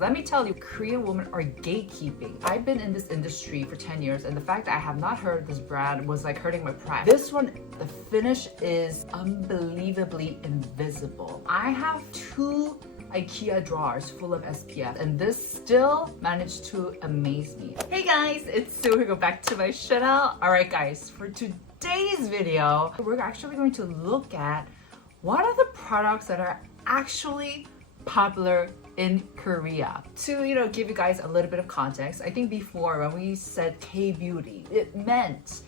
Let me tell you, Korean women are gatekeeping. I've been in this industry for 10 years and the fact that I have not heard of this brand was like hurting my pride. This one, the finish is unbelievably invisible. I have 2 IKEA drawers full of SPF and this still managed to amaze me. Hey guys, it's Sue. Welcome back to my channel. Alright guys, for today's video, we're actually going to look at what are the products that are actually popular in Korea. To give you guys a little bit of context, I think before when we said K-beauty, it meant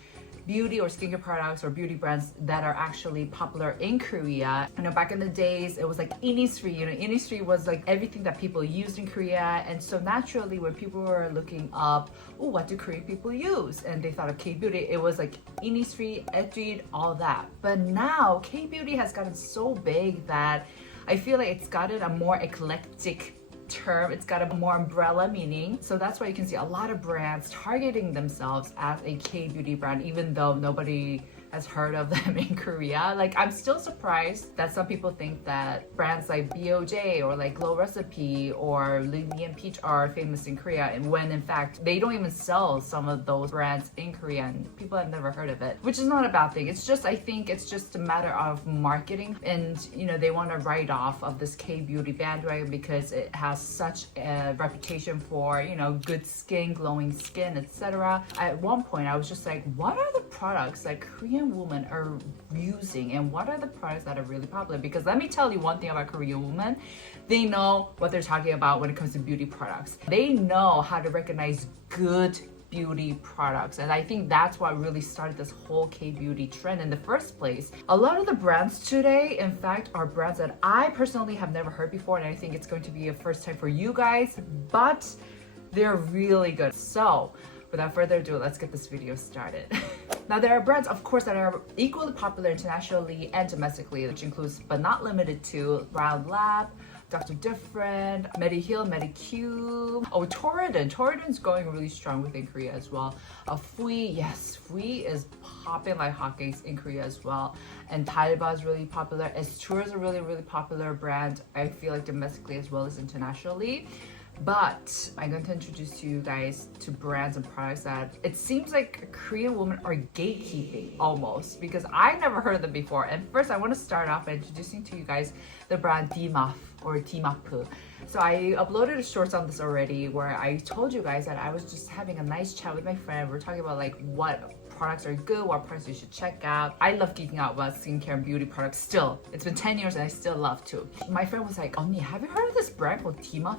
beauty or skincare products or beauty brands that are actually popular in Korea. Back in the days, it was like Innisfree. Innisfree was like everything that people used in Korea. And so naturally, when people were looking up, oh, what do Korean people use? And they thought of K-beauty, it was like Innisfree, Etude, all that. But now, K-beauty has gotten so big that I feel like it's gotten a more eclectic term. It's got a more umbrella meaning. So that's why you can see a lot of brands targeting themselves as a K-beauty brand, even though nobody has heard of them in Korea. Like, I'm still surprised that some people think that brands like BOJ or like Glow Recipe or Lily and Peach are famous in Korea, and when in fact they don't even sell some of those brands in Korea and people have never heard of it, which is not a bad thing. It's just, I think it's just a matter of marketing, and they want to write off of this K-beauty bandwagon because it has such a reputation for good skin, glowing skin, etc. At one point I was just like, what are the products that Korean women are using and what are the products that are really popular? Because let me tell you one thing about Korean women, they know what they're talking about when it comes to beauty products. They know how to recognize good beauty products, and I think that's what really started this whole K-beauty trend in the first place. A lot of the brands today, in fact, are brands that I personally have never heard before, and I think it's going to be a first time for you guys, but they're really good. So without further ado, let's get this video started. Now, there are brands, of course, that are equally popular internationally and domestically, which includes, but not limited to, Round Lab, Dr. Different, Mediheal, Medicube. Oh, Torridon. Torridon's going really strong within Korea as well. Fui, yes, Fui is popping like hotcakes in Korea as well. And Talba is really popular. Esture is a really, really popular brand, I feel like domestically as well as internationally. But I'm going to introduce you guys to brands and products that it seems like Korean women are gatekeeping almost, because I never heard of them before. And first, I want to start off by introducing to you guys the brand Dimaf or Dimap. So I uploaded a shorts on this already where I told you guys that I was just having a nice chat with my friend. We're talking about like what products are good, what products you should check out. I love geeking out about skincare and beauty products still. It's been 10 years and I still love to. My friend was like, 언니, have you heard of this brand called Dimap?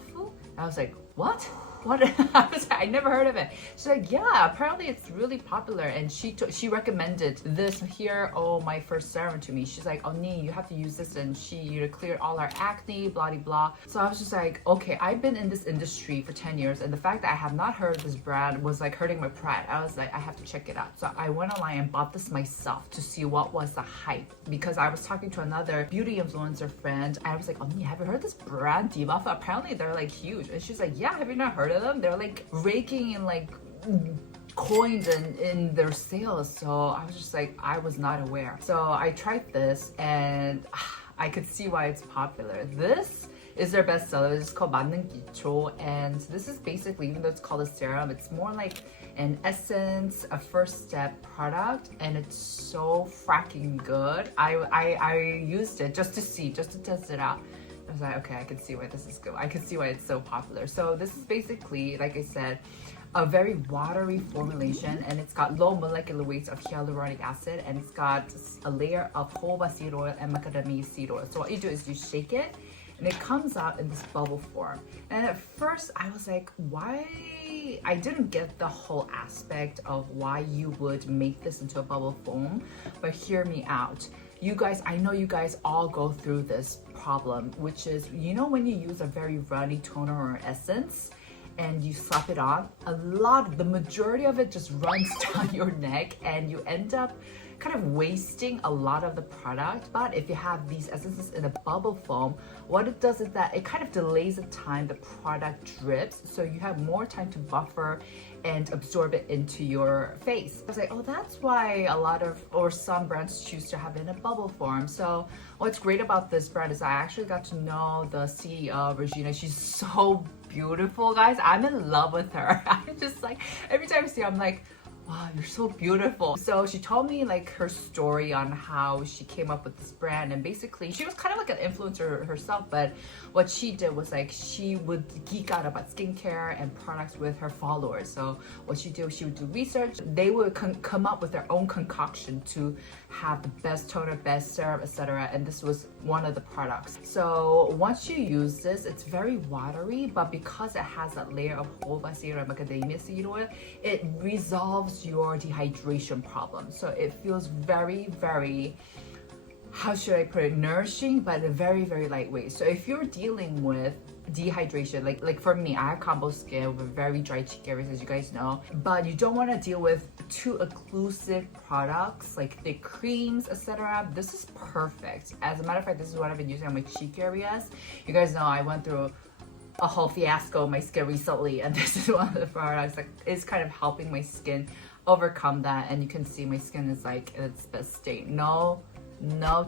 I was like, what? I never heard of it. She's like, yeah, apparently it's really popular. And she recommended this here, oh, my first serum to me. She's like, 언니, you have to use this, and she cleared all our acne, blah, blah, blah. So I was just like, okay, I've been in this industry for 10 years, and the fact that I have not heard of this brand was like hurting my pride. I was like, I have to check it out. So I went online and bought this myself to see what was the hype, because I was talking to another beauty influencer friend. I was like, 언니, have you heard of this brand, Dimaf? Apparently they're like huge. And she's like, yeah, have you not heard of them? They're like raking in like coins in their sales. So I was just like, I was not aware. So I tried this and I could see why it's popular. This is their bestseller. It's called 만나보실, and this is basically, even though it's called a serum, it's more like an essence, a first step product, and it's so fracking good. I used it just to test it out. I was like, okay, I can see why this is good. I can see why it's so popular. So this is basically, like I said, a very watery formulation, and it's got low molecular weights of hyaluronic acid, and it's got a layer of jojoba seed oil and macadamia seed oil. So what you do is you shake it, and it comes out in this bubble form. And at first I was like, why? I didn't get the whole aspect of why you would make this into a bubble foam, but hear me out. You guys, I know you guys all go through this problem, which is, when you use a very runny toner or essence and you slap it on, the majority of it just runs down your neck and you end up kind of wasting a lot of the product. But if you have these essences in a bubble foam, what it does is that it kind of delays the time the product drips, so you have more time to buffer and absorb it into your face. I was like, oh, that's why some brands choose to have it in a bubble form. So what's great about this brand is I actually got to know the CEO, Regina. She's so beautiful, guys. I'm in love with her. I'm just like, every time I see her, I'm like, wow, you're so beautiful. So she told me like her story on how she came up with this brand, and basically she was kind of like an influencer herself, but what she did was like she would geek out about skincare and products with her followers. So what she did was she would do research. They would come up with their own concoction to have the best toner, best serum, etc. And this was one of the products. So once you use this, it's very watery, but because it has that layer of jojoba serum, macadamia seed oil, it resolves your dehydration problem. So it feels very, very, how should I put it, nourishing, but in a very, very lightweight. So if you're dealing with dehydration, like for me, I have combo skin with very dry cheek areas, as you guys know, but you don't want to deal with too occlusive products like thick creams, etc. This is perfect. As a matter of fact, this is what I've been using on my cheek areas. You guys know I went through a whole fiasco on my skin recently, and this is one of the products that is kind of helping my skin overcome that. And you can see my skin is like in its best state. No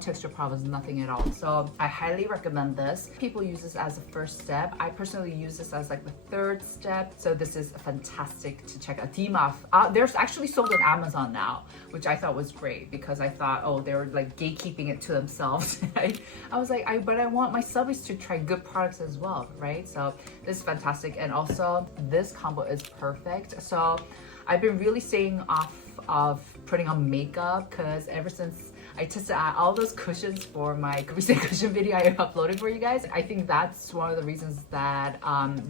texture problems, nothing at all. So I highly recommend this. People use this as a first step. I personally use this as like the third step. So this is fantastic to check out. DMAF. There's actually sold on Amazon now, which I thought was great because I thought, oh, they were like gatekeeping it to themselves. I was like, but I want my subbies to try good products as well, right? So this is fantastic. And also this combo is perfect. So I've been really staying off of putting on makeup because ever since I tested out all those cushions for my cushion video I uploaded for you guys. I think that's one of the reasons that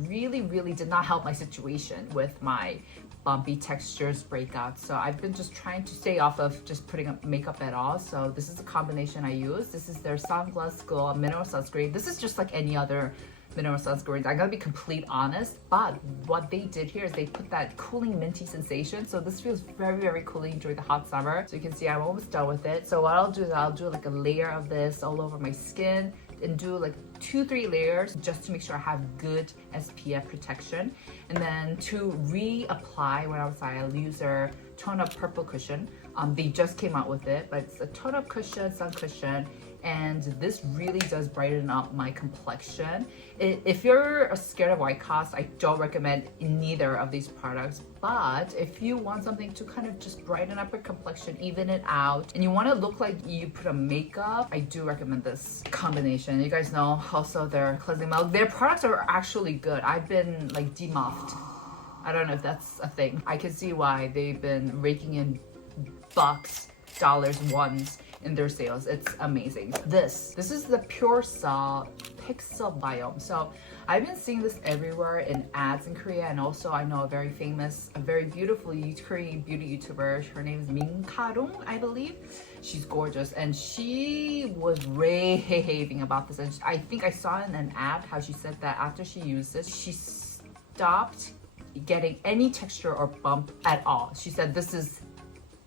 really, really did not help my situation with my bumpy textures breakouts. So I've been just trying to stay off of just putting up makeup at all. So this is the combination I use. This is their Sunglass Glow Mineral Sunscreen. This is just like any other mineral sunscreens. I'm gonna be complete honest, but what they did here is they put that cooling minty sensation. So this feels very, very cooling during the hot summer. So you can see I'm almost done with it. So what I'll do is I'll do like a layer of this all over my skin and do like 2-3 layers just to make sure I have good SPF protection. And then to reapply when outside, I'll use their Tone Up Purple Cushion. They just came out with it, but it's a tone up cushion, sun cushion, and this really does brighten up my complexion. If you're scared of white cast, I don't recommend neither of these products, but if you want something to kind of just brighten up your complexion, even it out, and you want to look like you put on makeup, I do recommend this combination. You guys know also their cleansing milk. Their products are actually good. I've been like demuffed. I don't know if that's a thing. I can see why they've been raking in bucks, dollars, ones in their sales. It's amazing. This is the Pure Cell Pixel Biome. So I've been seeing this everywhere in ads in Korea, and also I know a very famous, a very beautiful Korean beauty YouTuber. Her name is Min Karung, I believe. She's gorgeous, and she was raving about this. And I think I saw in an ad how she said that after she used this, she stopped getting any texture or bump at all. She said this is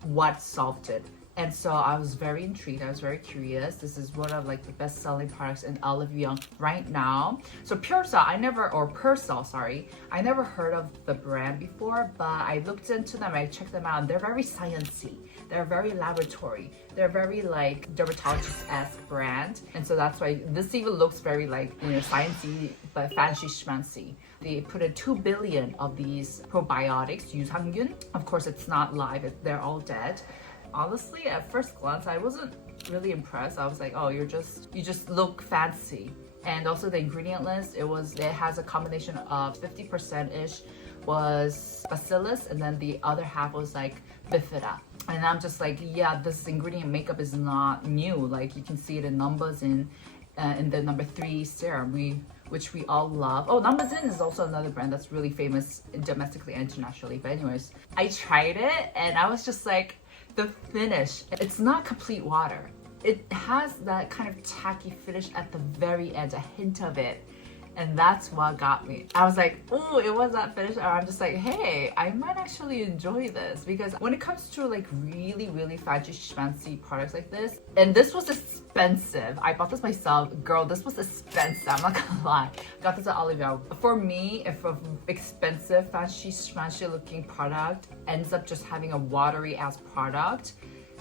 what solved it. And so I was very intrigued. I was very curious. This is one of like the best selling products in Olive Young right now. So Pure Cell, I never heard of the brand before, but I looked into them, I checked them out, and they're very sciencey. They're very laboratory. They're very like dermatologist-esque brand. And so that's why this even looks very like, you know, sciencey, but fancy schmancy. They put in 2 billion of these probiotics, 유산균. Of course, it's not live, they're all dead. Honestly, at first glance, I wasn't really impressed. I was like, oh, you just look fancy. And also the ingredient list, it has a combination of 50%-ish was bacillus, and then the other half was like bifida. And I'm just like, yeah, this ingredient makeup is not new. Like you can see it in numbers in the number 3 serum, which we all love. Oh, Numbers-In is also another brand that's really famous domestically and internationally. But anyways, I tried it and I was just like, the finish, it's not complete water. It has that kind of tacky finish at the very end, a hint of it. And that's what got me. I was like, oh, it was that finish. Or I'm just like, hey, I might actually enjoy this. Because when it comes to like really, really fancy schmancy products like this, and this was expensive. I bought this myself. Girl, this was expensive. I'm not gonna lie. Got this at Olive Young. For me, if an expensive, fancy schmancy looking product ends up just having a watery ass product,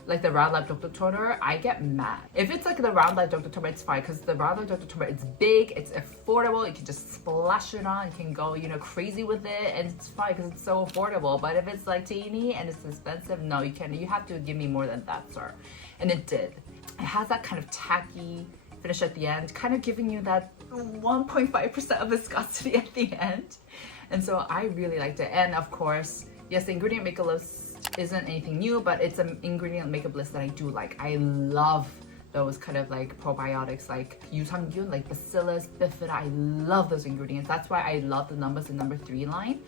like the Round Life Dr. Toner, I get mad. If it's like the Round Life Dr. Toner, it's fine because the Round Life Dr. Toner, it's big, it's affordable, you can just splash it on, you can go, you know, crazy with it, and it's fine because it's so affordable. But if it's like teeny and it's expensive, no, you can't. You have to give me more than that, sir. And it did. It has that kind of tacky finish at the end, kind of giving you that 1.5% of viscosity at the end. And so I really liked it. And of course, yes, the ingredient makeup list isn't anything new, but it's an ingredient makeup list that I do like. I love those kind of like probiotics like 유산균, like Bacillus, Bifida. I love those ingredients. That's why I love the numbers in number 3 line.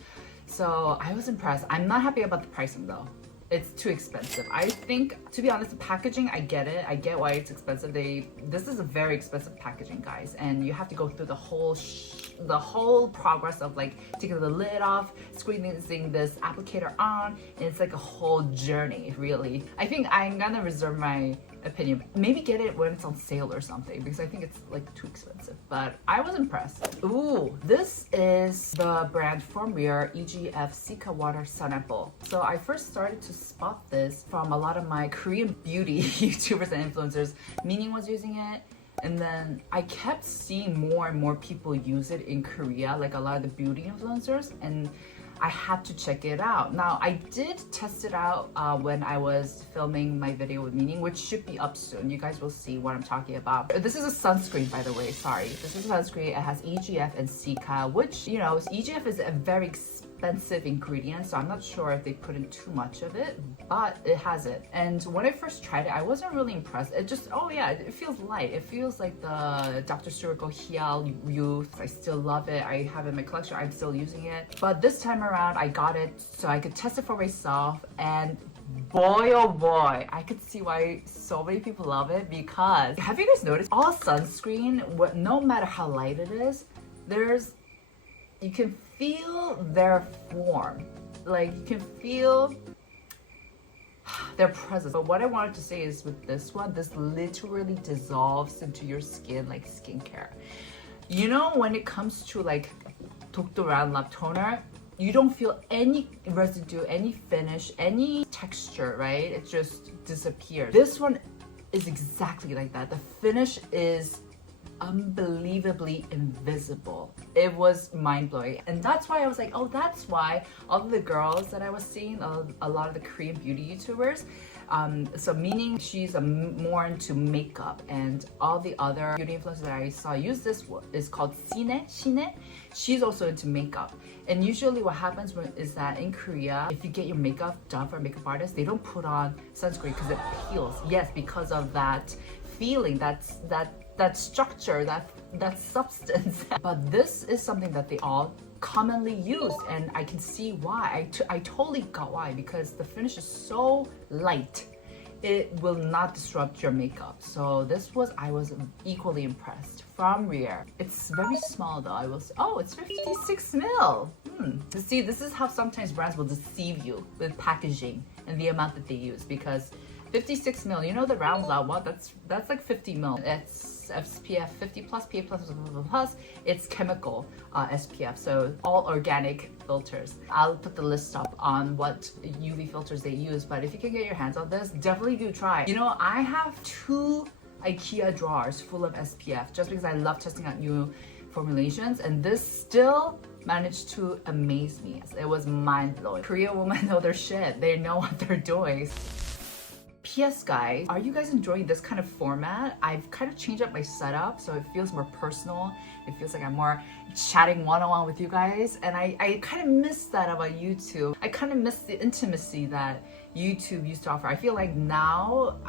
So I was impressed. I'm not happy about the pricing though. It's too expensive. I think, to be honest, the packaging, I get it. I get why it's expensive. This is a very expensive packaging, guys, and you have to go through the whole progress of like taking the lid off, squeezing this applicator on, and it's like a whole journey, really. I think I'm gonna reserve my opinion. Maybe get it when it's on sale or something because I think it's like too expensive, but I was impressed. Ooh, this is the brand from Rear EGF Sika Water Sun Apple. So I first started to spot this from a lot of my Korean beauty YouTubers and influencers. Meaning was using it, and then I kept seeing more and more people use it in Korea, like a lot of the beauty influencers, and I had to check it out. Now, I did test it out when I was filming my video with Meaning, which should be up soon. You guys will see what I'm talking about. This is a sunscreen, by the way, sorry. This is a sunscreen. It has EGF and Sika, which, you know, EGF is a very expensive ingredient, so I'm not sure if they put in too much of it, but it has it. And when I first tried it, I wasn't really impressed. It just, oh yeah, it feels light. It feels like the Dr. Stewart Go Heal Youth. I still love it. I have it in my collection. I'm still using it. But this time around, I got it so I could test it for myself, and boy oh boy, I could see why so many people love it. Because have you guys noticed all sunscreen, no matter how light it is, you can feel their form, like you can feel their presence. But what I wanted to say is with this one, this literally dissolves into your skin like skincare. You know, when it comes to like Dr. Round Lab Toner, you don't feel any residue, any finish, any texture, right? It just disappears. This one is exactly like that. The finish is unbelievably invisible. It was mind-blowing, and that's why I was like, oh, that's why all of the girls that I was seeing, a lot of the Korean beauty YouTubers, so meaning she's more into makeup, and all the other beauty influencers that I saw use this is called Shine. She's also into makeup. And usually what happens is that in Korea, if you get your makeup done for a makeup artist, they don't put on sunscreen because it peels. Yes, because of that feeling, that structure, that substance. But this is something that they all commonly use, and I can see why. I totally got why, because the finish is so light. It will not disrupt your makeup. So I was equally impressed. From Rear. It's very small though. Oh, it's 56 mil. See, this is how sometimes brands will deceive you with packaging and the amount that they use, because 56 mil, you know the Round Lab one, that's like 50 mil. It's SPF 50 plus, PA plus, it's chemical SPF, so all organic filters. I'll put the list up on what UV filters they use, but if you can get your hands on this, definitely do try. You know, I have 2 IKEA drawers full of SPF just because I love testing out new formulations, and this still managed to amaze me. It was mind-blowing. Korean women know their shit. They know what they're doing. P.S. guys, are you guys enjoying this kind of format? I've kind of changed up my setup so it feels more personal. It feels like I'm more chatting one-on-one with you guys, and I kind of miss that about YouTube. I kind of miss the intimacy that YouTube used to offer. I feel like now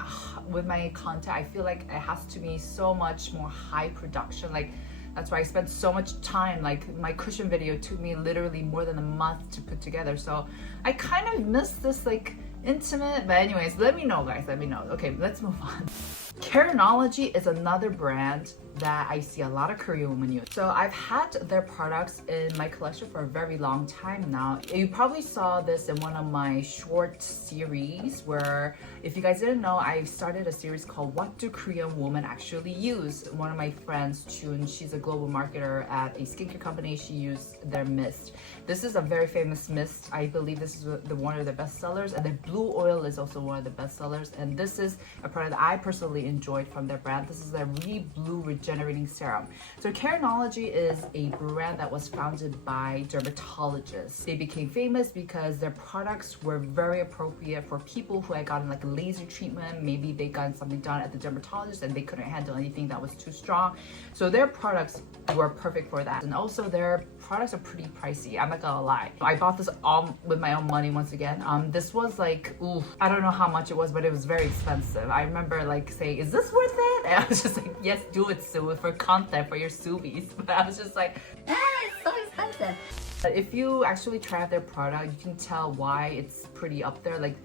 with my content, I feel like it has to be so much more high production. Like that's why I spent so much time. Like my cushion video took me literally more than a month to put together. So I kind of miss this like intimate. But anyways, let me know, guys. Let me know. Okay, let's move on. Carenology is another brand that I see a lot of Korean women use. So I've had their products in my collection for a very long time now. You probably saw this in one of my short series where, if you guys didn't know, I started a series called What Do Korean Women Actually Use? One of my friends, Chun, she's a global marketer at a skincare company. She used their mist. This is a very famous mist. I believe this is one of the best sellers, and the blue oil is also one of the best sellers. And this is a product that I personally enjoyed from their brand. This is their Re Blue Regenerating Serum. So Carenology is a brand that was founded by dermatologists. They became famous because their products were very appropriate for people who had gotten like a laser treatment. Maybe they got something done at the dermatologist and they couldn't handle anything that was too strong. So their products were perfect for that. And also their products are pretty pricey. I'm not gonna lie. I bought this all with my own money once again. This was like, ooh, I don't know how much it was, but it was very expensive. I remember like saying, is this worth it? And I was just like, yes, do it, Sue, for content, for your Subies. But I was just like, it's so expensive. But if you actually try out their product, you can tell why it's pretty up there. Like,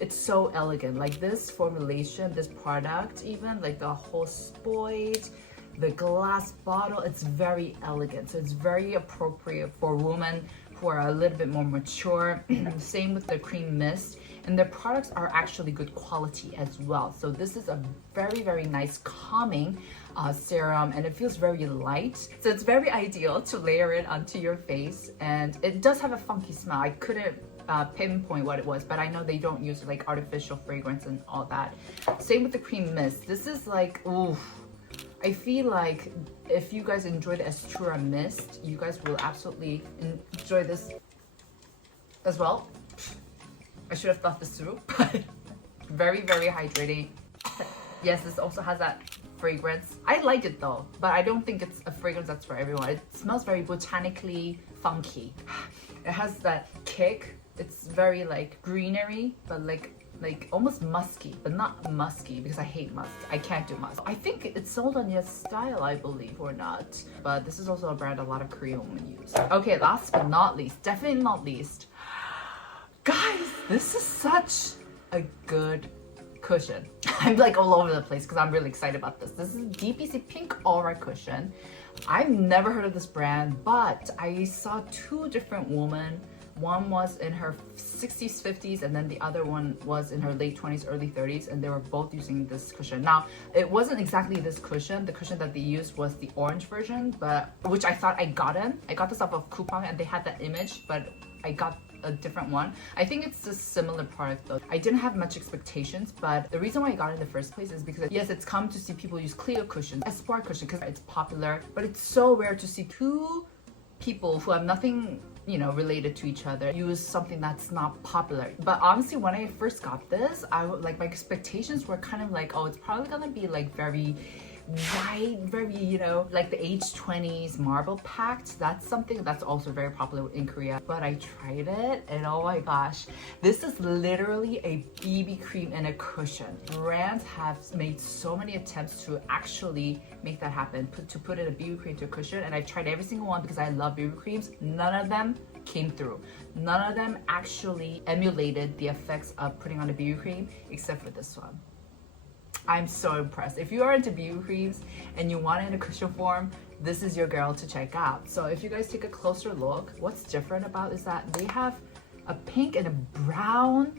it's so elegant. Like this formulation, this product, even like the whole spoit, the glass bottle, it's very elegant. So it's very appropriate for women who are a little bit more mature. Same with the cream mist. And their products are actually good quality as well. So this is a very, very nice calming serum, and it feels very light. So it's very ideal to layer it onto your face. And it does have a funky smell. I couldn't pinpoint what it was, but I know they don't use like artificial fragrance and all that. Same with the cream mist. This is like, ooh, I feel like if you guys enjoy the Estura mist, you guys will absolutely enjoy this as well. I should have thought this through, but very, very hydrating. Yes, this also has that fragrance. I like it though, but I don't think it's a fragrance that's for everyone. It smells very botanically funky. It has that kick. It's very like greenery, but like almost musky, but not musky because I hate musk. I can't do musk. I think it's sold on Yes Style, I believe, or not. But this is also a brand a lot of Korean women use. Okay, last but not least, definitely not least. Guys, this is such a good cushion. I'm like all over the place because I'm really excited about this. This is DPC Pink Aura Cushion. I've never heard of this brand, but I saw two different women. One was in her 60s, 50s, and then the other one was in her late 20s, early 30s, and they were both using this cushion. Now, it wasn't exactly this cushion. The cushion that they used was the orange version, but which I thought I got in. I got this off of Coupon, and they had that image, but I got a different one. I think it's a similar product though. I didn't have much expectations, but the reason why I got it in the first place is because yes, it's come to see people use Clio cushions, Espoir cushion, because it's popular, but it's so rare to see two people who have nothing, you know, related to each other use something that's not popular. But honestly, when I first got this, like my expectations were kind of like, oh, it's probably gonna be like very white, very, you know, like the age 20s marble packed. That's something that's also very popular in Korea. But I tried it and oh my gosh, this is literally a BB cream in a cushion. Brands have made so many attempts to actually make that happen, to put in a BB cream to a cushion, and I tried every single one because I love BB creams. None of them came through. None of them actually emulated the effects of putting on a BB cream except for this one. I'm so impressed. If you are into BB creams and you want it in a cushion form, this is your girl to check out. So if you guys take a closer look, what's different about is that they have a pink and a brown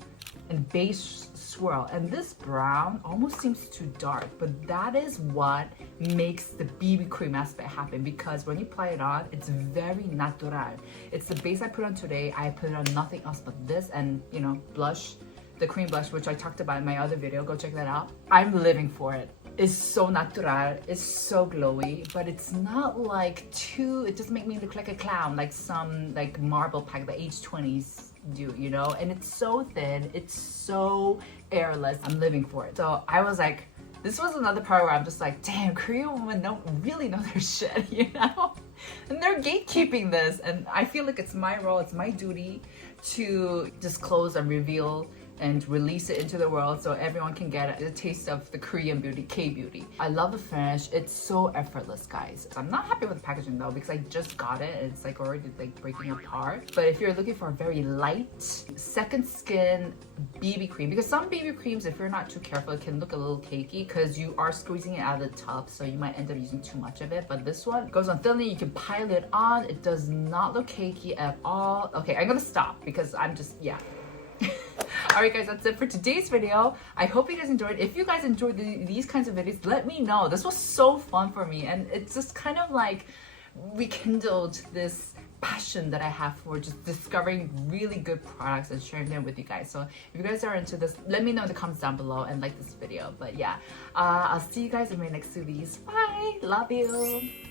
and beige swirl. And this brown almost seems too dark, but that is what makes the BB cream aspect happen, because when you apply it on, it's very natural. It's the base I put on today. I put on nothing else but this and, you know, blush. The cream blush, which I talked about in my other video, go check that out. I'm living for it. It's so natural, it's so glowy, but it's not like too, it doesn't make me look like a clown, like some like marble pack the age 20s do, you know? And it's so thin, it's so airless. I'm living for it. So I was like, this was another part where I'm just like, damn, Korean women don't really know their shit, you know? And they're gatekeeping this, and I feel like it's my role, it's my duty to disclose and reveal and release it into the world so everyone can get a taste of the Korean beauty, K-beauty. I love the finish. It's so effortless, guys. I'm not happy with the packaging though because I just got it. It's like already like breaking apart. But if you're looking for a very light second skin BB cream, because some BB creams, if you're not too careful, it can look a little cakey because you are squeezing it out of the tub, so you might end up using too much of it. But this one goes on thinly. You can pile it on. It does not look cakey at all. Okay, I'm gonna stop because I'm just, yeah. Alright guys, that's it for today's video. I hope you guys enjoyed. If you guys enjoyed these kinds of videos, let me know. This was so fun for me, and it's just kind of like rekindled this passion that I have for just discovering really good products and sharing them with you guys. So if you guys are into this, let me know in the comments down below and like this video. But yeah, I'll see you guys in my next videos. Bye! Love you!